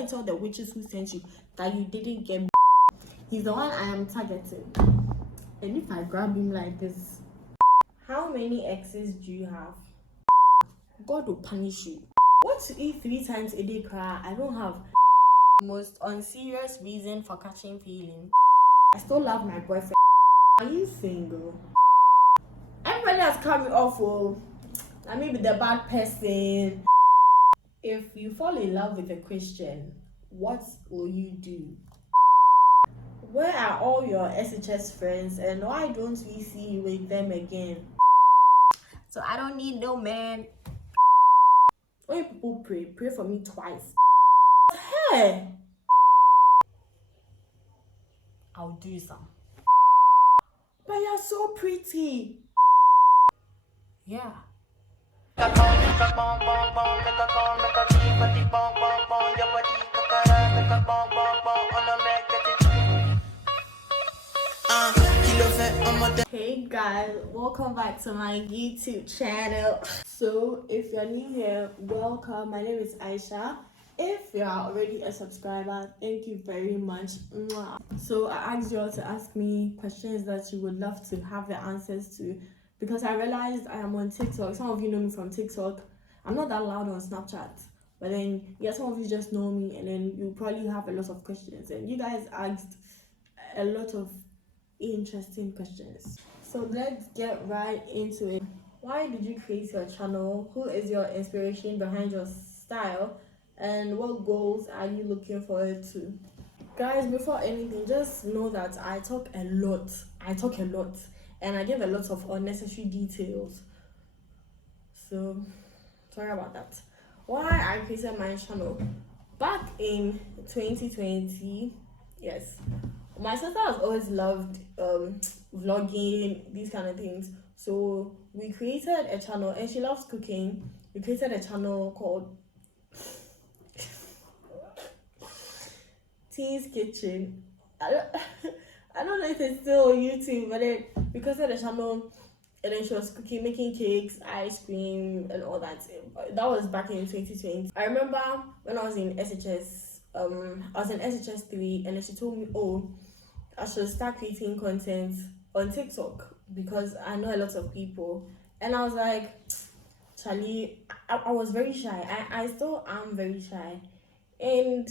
and tell the witches who sent you that you didn't get me. He's the one I am targeting. And if I grab him like this, how many exes do you have? God will punish you. What to eat 3 times a day, cry? I don't have. Most unserious reason for catching feelings. I still love my boyfriend. Are you single? Everybody has cut me off. Oh, I may be the bad person. If you fall in love with a Christian, what will you do? Where are all your SHS friends and why don't we see you with them again? So I don't need no man. When people pray for me twice. Hey, I'll do some. But you're so pretty. Yeah. Hey guys, welcome back to my YouTube channel. So if you're new here, welcome. My name is Aisha. If you are already a subscriber, thank you very much. So I asked you all to ask me questions that you would love to have the answers to, because I realized I am on TikTok. Some of you know me from TikTok. I'm not that loud on Snapchat, but then some of you just know me, and then you probably have a lot of questions, and you guys asked a lot of interesting questions. So let's get right into it. Why did you create your channel? Who is your inspiration behind your style? And what goals are you looking forward to? Guys, before anything, just know that I talk a lot, and I give a lot of unnecessary details. So sorry about that. Why I created my channel? Back in 2020, yes, my sister has always loved vlogging, these kind of things. So we created a channel, and she loves cooking. We created a channel called Teens Kitchen. I don't know if it's still on YouTube, but then we created a channel, and then she was cooking, making cakes, ice cream, and all that. That was back in 2020. I remember when I was in SHS, I was in SHS 3, and then she told me, oh, I should start creating content on TikTok because I know a lot of people. And I was like, Charlie, I was very shy. I still am very shy. And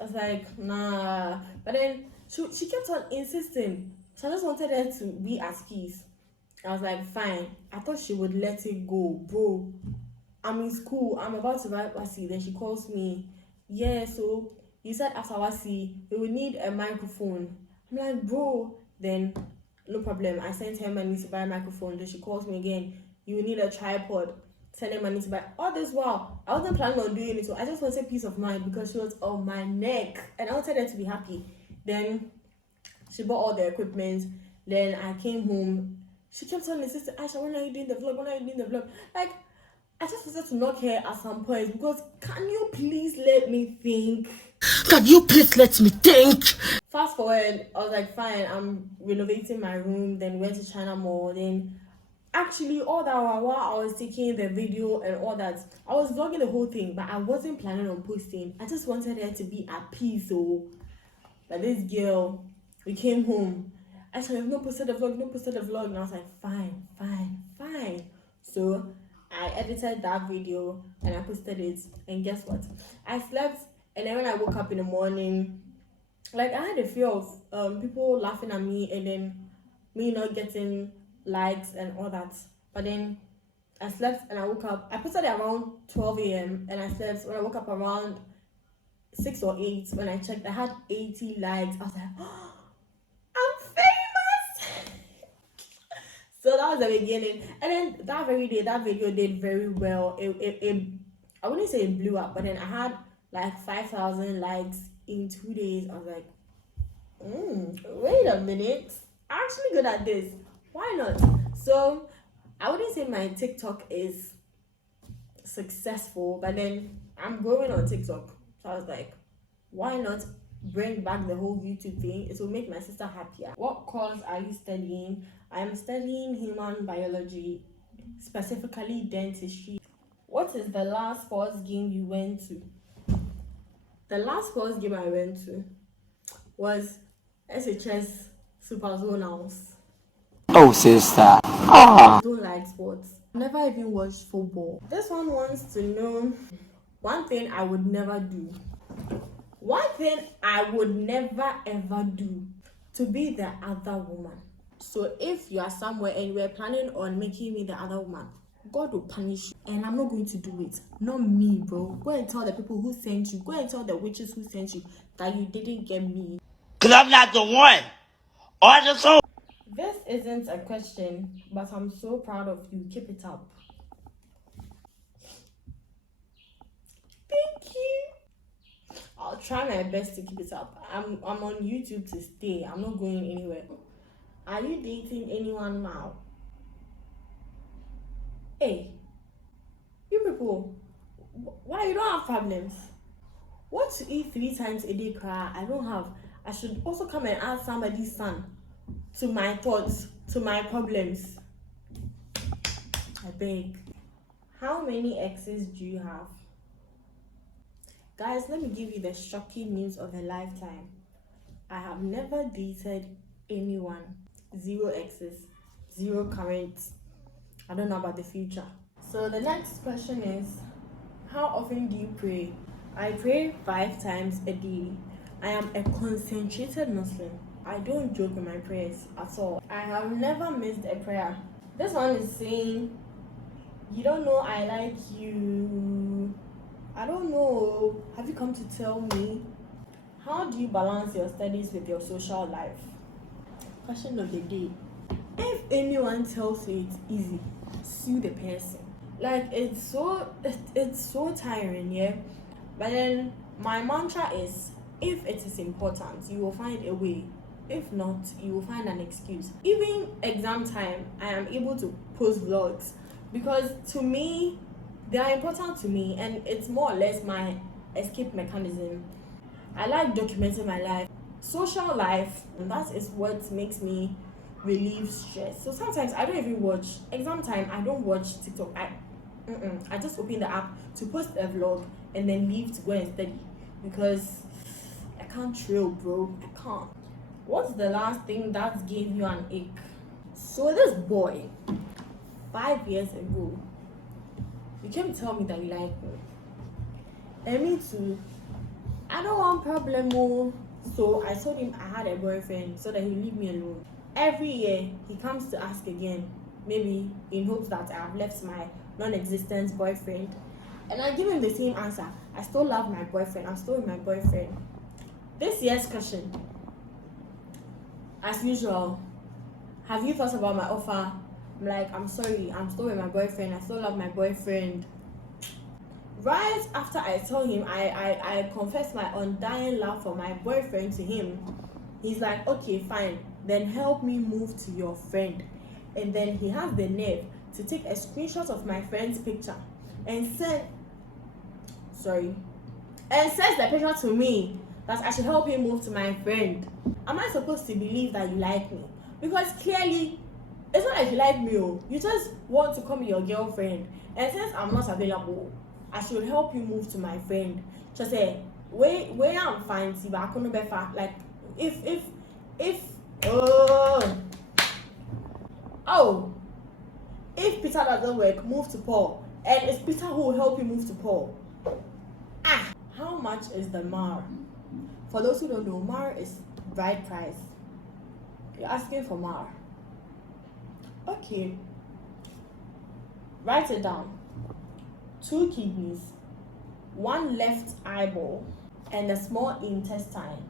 I was like, nah. But then she kept on insisting. So I just wanted her to be at peace. I was like, fine. I thought she would let it go. Bro, I'm in school. I'm about to write Wasi. Then she calls me. Yeah, so you said after Wasi, we would need a microphone. I'm like, bro. Then no problem. I sent her money to buy a microphone. Then she calls me again. You need a tripod. Send her money to buy all this. Wow, I wasn't planning on doing it, so I just wanted peace of mind because she was on my neck, and I wanted her to be happy. Then she bought all the equipment. Then I came home. She kept on insisting, Aisha, when are you doing the vlog? When are you doing the vlog? Like, I just wanted to knock her at some point because can you please let me think? Can you please let me think? Fast forward, I was like, fine, I'm renovating my room. Then went to China Mall. Then actually all that while I was taking the video and all that, I was vlogging the whole thing, but I wasn't planning on posting. I just wanted her to be at peace. So, but this girl, we came home. I said, I've not posted the vlog, and I was like, fine. So I edited that video and I posted it, and guess what? I slept, and then when I woke up in the morning, like I had a fear of people laughing at me, and then me not getting likes and all that. But then I slept and I woke up. I posted it around 12 a.m. and I slept. When I woke up around 6 or 8, when I checked, I had 80 likes. I was like, oh, I'm famous. So that was the beginning. And then that very day, that video did very well. It I wouldn't say it blew up, but then I had like 5,000 likes in 2 days. I was like, wait a minute. I'm actually good at this. Why not? So I wouldn't say my TikTok is successful, but then I'm growing on TikTok. So I was like, why not bring back the whole YouTube thing? It will make my sister happier. What course are you studying? I am studying human biology, specifically dentistry. What is the last sports game you went to? The last sports game I went to was SHS Super Zonals. Oh, sister. I don't like sports. Never even watched football. This one wants to know one thing I would never do. One thing I would never ever do, to be the other woman. So if you are somewhere and you are planning on making me the other woman, God will punish you. And I'm not going to do it. Not me, bro. Go and tell the people who sent you. Go and tell the witches who sent you that you didn't get me. Because I'm not the one. Or the soul. This isn't a question, but I'm so proud of you. Keep it up. Thank you. I'll try my best to keep it up. I'm on YouTube to stay. I'm not going anywhere. Are you dating anyone now? Hey, you people, why you don't have problems? What to eat 3 times a day, cry? I don't have. I should also come and ask somebody's son to my thoughts, to my problems. I beg. How many exes do you have? Guys, let me give you the shocking news of a lifetime. I have never dated anyone. 0 exes, 0 current. I don't know about the future. So the next question is, how often do you pray? I pray 5 times a day. I am a concentrated Muslim. I don't joke with my prayers at all. I have never missed a prayer. This one is saying, you don't know I like you. I don't know. Have you come to tell me? How do you balance your studies with your social life? Question of the day. If anyone tells you it's easy, sue the person. Like, it's so tiring, yeah? But then my mantra is, if it is important, you will find a way. If not, you will find an excuse. Even exam time, I am able to post vlogs because to me, they are important to me, and it's more or less my escape mechanism. I like documenting my life. Social life, and that is what makes me relieve stress. So sometimes I don't even watch. Exam time, I don't watch TikTok. I just open the app to post a vlog and then leave to go and study because I can't trail, bro. I can't. What's the last thing that gave you an ache? So this boy, 5 years ago, you came to tell me that you like me. And me too. I don't want problem, oh. So I told him I had a boyfriend so that he'll leave me alone. Every year he comes to ask again, maybe in hopes that I have left my non-existent boyfriend. And I give him the same answer. I still love my boyfriend. I'm still with my boyfriend. This year's question, as usual, have you thought about my offer? I'm like, I'm sorry, I'm still with my boyfriend. I still love my boyfriend. Right after I told him, I confessed my undying love for my boyfriend to him. He's like, okay, fine, then help me move to your friend. And then he has the nerve to take a screenshot of my friend's picture and sends the picture to me that I should help him move to my friend. Am I supposed to believe that you like me? Because clearly, it's not like you like me, oh. You just want to call me your girlfriend. And since I'm not available, I should help you move to my friend. Just say, where I'm fine, see, but I couldn't be far. Like, if Peter doesn't work, move to Paul. And it's Peter who will help you move to Paul. How much is the mar? For those who don't know, mar is bride price. You're asking for mar. Okay. Write it down. 2 kidneys, 1 left eyeball, and a small intestine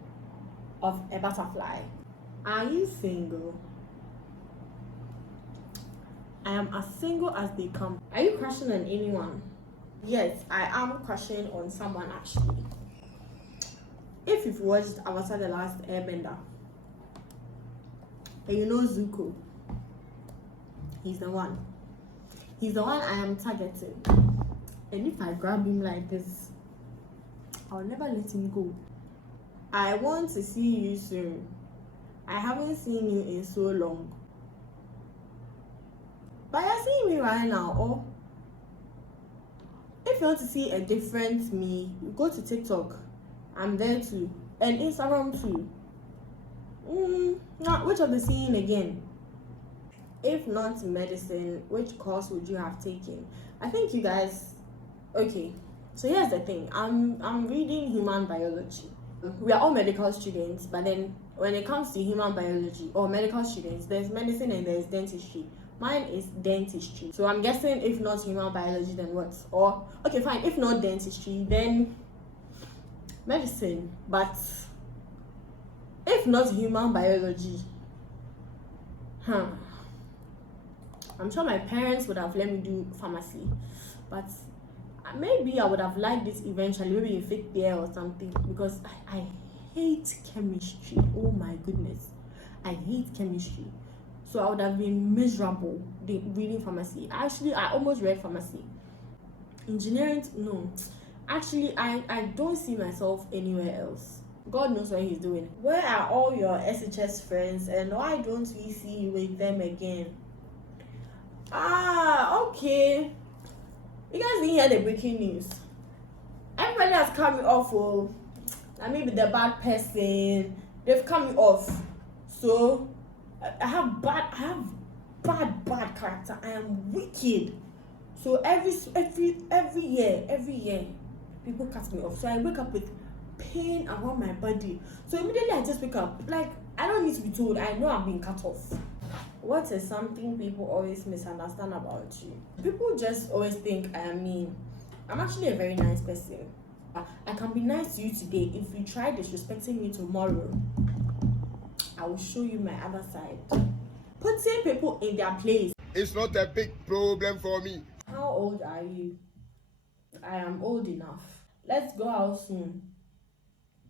of a butterfly. Are you single? I am as single as they come. Are you crushing on anyone? Yes, I am crushing on someone actually. If you've watched Avatar The Last Airbender, and you know Zuko, he's the one. He's the one I am targeting. And if I grab him like this, I'll never let him go. I want to see you soon. I haven't seen you in so long. But you're seeing me right now, or if you want to see a different me, go to TikTok I'm there too. And Instagram too. Now, which of the scene again? If not medicine, which course would you have taken? I think you guys. Okay, so here's the thing. I'm reading human biology. We are all medical students, but then when it comes to human biology or medical students, there's medicine and there's dentistry. Mine is dentistry. So I'm guessing if not human biology, then what? Or okay, fine. If not dentistry, then medicine. But if not human biology, I'm sure my parents would have let me do pharmacy, but maybe I would have liked it eventually, maybe in fifth year or something, because I hate chemistry. Oh my goodness, I hate chemistry. So I would have been miserable reading pharmacy. Actually, I almost read pharmacy. Engineering, no. Actually, I don't see myself anywhere else. God knows what he's doing. Where are all your SHS friends and why don't we see you with them again? Okay. You guys didn't hear the breaking news. Everybody has cut me off. Oh, I may be the bad person. They've cut me off. So I have bad character. I am wicked. So every year, people cut me off. So I wake up with pain around my body. So immediately I just wake up. Like, I don't need to be told. I know I'm being cut off. What is something people always misunderstand about you? People just always think I am mean. I'm actually a very nice person. I can be nice to you today. If you try disrespecting me tomorrow, I will show you my other side. Putting people in their place. It's not a big problem for me. How old are you? I am old enough. Let's go out soon.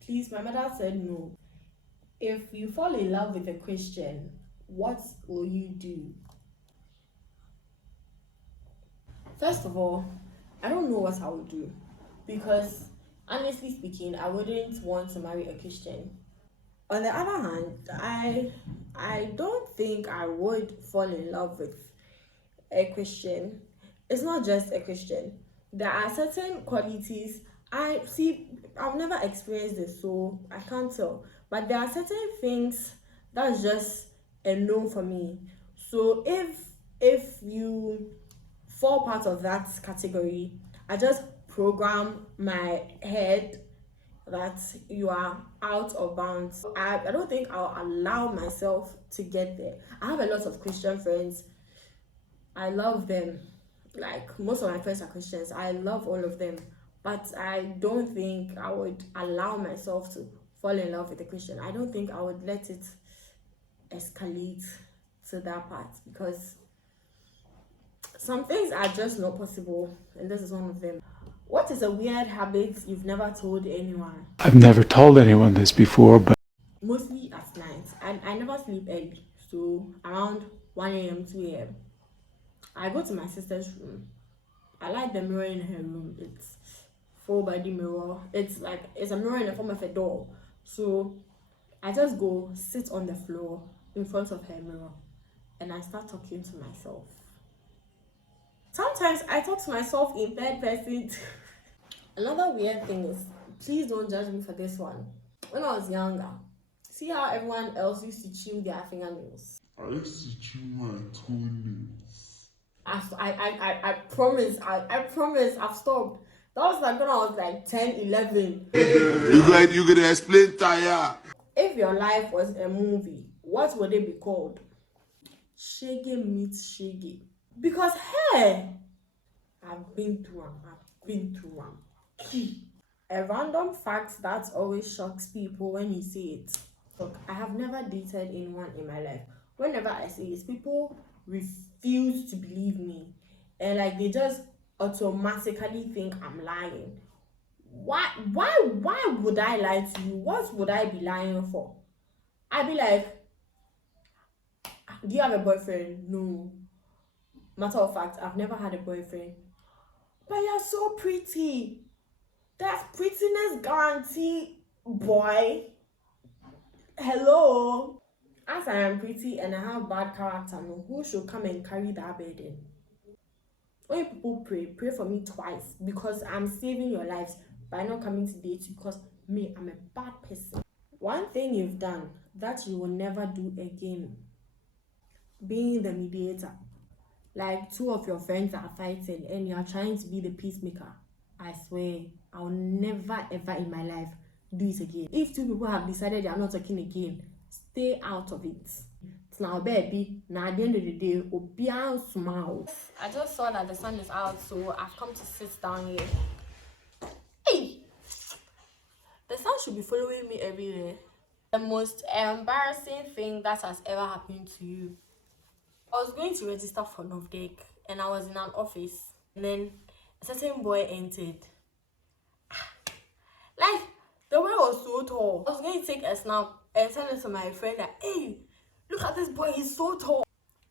Please, my mother said no. If you fall in love with a Christian, what will you do? First of all, I don't know what I would do, because honestly speaking, I wouldn't want to marry a Christian. On the other hand, I don't think I would fall in love with a Christian. It's not just a Christian. There are certain qualities I see. I've never experienced this, so I can't tell. But there are certain things that's just a no for me. So if you fall part of that category, I just program my head that you are out of bounds. I don't think I'll allow myself to get there. I have a lot of Christian friends. I love them. Like, most of my friends are Christians. I love all of them. But I don't think I would allow myself to fall in love with a Christian. I don't think I would let it escalate to that part, because some things are just not possible, and this is one of them. What is a weird habit you've never told anyone? I've never told anyone this before, but Mostly at night. I never sleep early, so around 1 a.m., 2 a.m. I go to my sister's room. I like the mirror in her room. It's full body mirror. It's a mirror in the form of a doll. So I just go sit on the floor in front of her mirror and I start talking to myself. Sometimes I talk to myself in third person. Another weird thing is, please don't judge me for this one. When I was younger, see how everyone else used to chew their fingernails? I used to chew my toenails. I promise, I promise I've stopped. That was like when I was like 10, 11. You could explain tire. If your life was a movie, what would it be called? Shege meets Shege. Because hey, I've been through one. A random fact that always shocks people when you see it. Look, I have never dated anyone in my life. Whenever I say this, people refuse to believe me, and like they just automatically think I'm lying. Why would I lie to you? What would I be lying for? I'd be like, do you have a boyfriend? No. Matter of fact, I've never had a boyfriend. But you're so pretty. That's prettiness guarantee, boy. Hello. As I am pretty and I have bad character, no, who should come and carry that burden? When people pray for me twice, because I'm saving your lives by not coming to date you, because Me, I'm a bad person. One thing you've done that you will never do again, being the mediator. Like two of your friends are fighting and you're trying to be the peacemaker. I swear, I'll never ever in my life do it again. If two people have decided they are not talking again, stay out of it. It's now baby. Now at the end of the day, Obian smile. I just saw that the sun is out, so I've come to sit down here. Hey! The sun should be following me everywhere. The most embarrassing thing that has ever happened to you. I was going to register for Novdek and I was in an office. And then a certain boy entered. Like, the boy was so tall. I was going to take a snap and send it to my friend that, hey, look at this boy, he's so tall.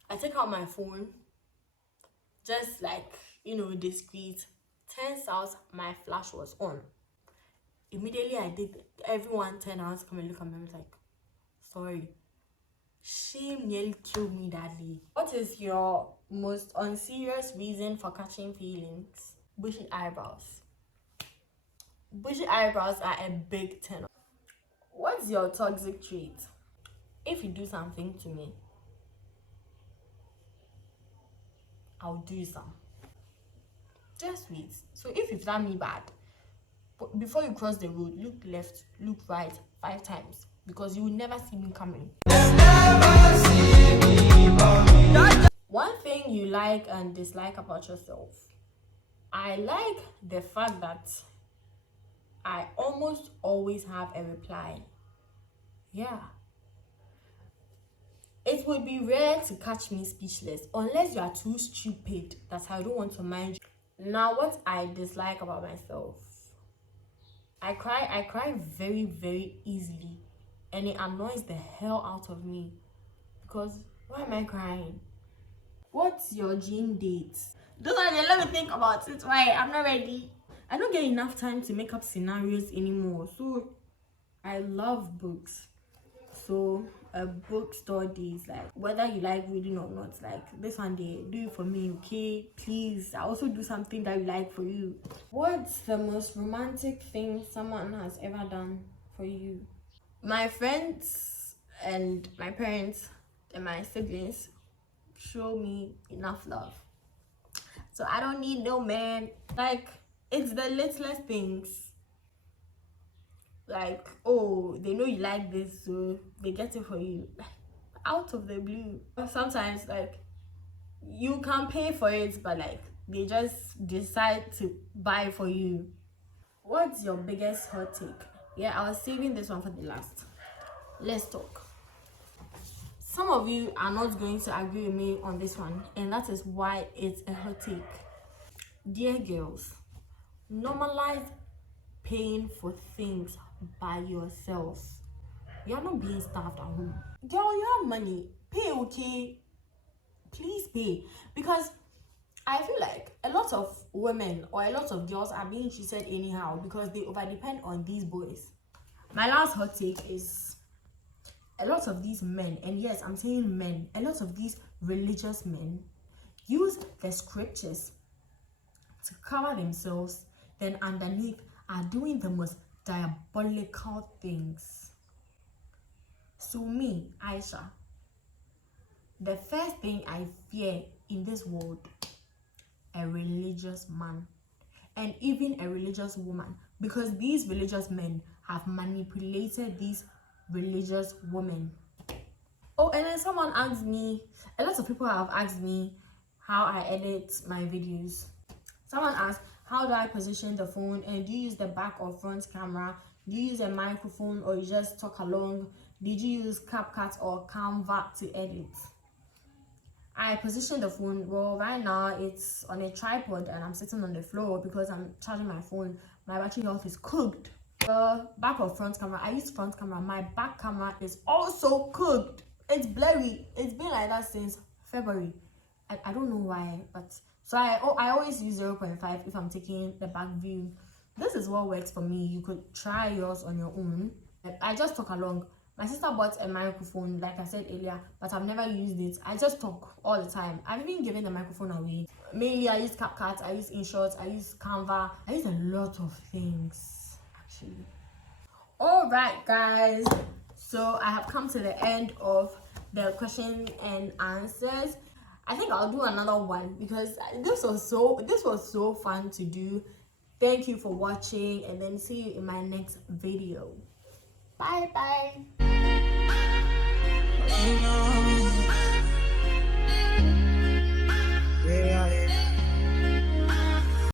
I take out my phone, just like, discreet. Turns out my flash was on. Immediately I did, everyone turned around to come and look at me. I was like, sorry. Shame nearly killed me that day. What is your most unserious reason for catching feelings? Bushy eyebrows. Bushy eyebrows are a big turn. What's your toxic trait? If you do something to me, I'll do some. Just wait. So if you've done me bad, before you cross the road, look left, look right 5 times, because you will never see me coming. One thing you like and dislike about yourself. I like the fact that I almost always have a reply. Yeah. It would be rare to catch me speechless unless you are too stupid that I don't want to mind you. Now, what I dislike about myself. I cry very, very easily, and it annoys the hell out of me. Because why am I crying? What's your dream date? Don't let me think about it. Why? I'm not ready. I don't get enough time to make up scenarios anymore. So I love books. So a book studies, like whether you like reading or not, like this one day, do it for me, okay? Please. I also do something that you like for you. What's the most romantic thing someone has ever done for you? My friends and my parents and my siblings show me enough love, so I don't need no man. Like, it's the littlest things, like, oh, they know you like this, so they get it for you out of the blue. Sometimes, like, you can pay for it, but like they just decide to buy for you. What's your biggest hot take? Yeah, I was saving this one for the last. Let's talk. Some of you are not going to agree with me on this one, and that is why it's a hot take. Dear girls, normalize paying for things by yourself. You're not being starved at home. Girl, you have money. Pay, okay? Please pay. Because I feel like a lot of women or a lot of girls are being treated anyhow because they overdepend on these boys. My last hot take is a lot of these men, and yes, I'm saying men, a lot of these religious men use the scriptures to cover themselves, then underneath are doing the most diabolical things. So me, Aisha, the first thing I fear in this world, a religious man and even a religious woman, because these religious men have manipulated these religious women. Oh, and then someone asked me, a lot of people have asked me how I edit my videos. Someone asked, how do I position the phone, and do you use the back or front camera? Do you use a microphone or you just talk along? Did you use CapCut or Canva to edit? I position the phone, well, right now it's on a tripod and I'm sitting on the floor because I'm charging my phone. My battery health is cooked. Back or front camera, I use front camera. My back camera is also cooked. It's blurry. It's been like that since February. I don't know why, but so I always use 0.5 if I'm taking the back view. This is what works for me. You could try yours on your own. I just talk along. My sister bought a microphone, like I said earlier, but I've never used it. I just talk all the time. I've even given the microphone away. Mainly, I use CapCut, I use InShot, I use Canva. I use a lot of things, actually. All right, guys. So I have come to the end of the question and answers. I think I'll do another one because this was so fun to do. Thank you for watching, and then see you in my next video. Bye bye.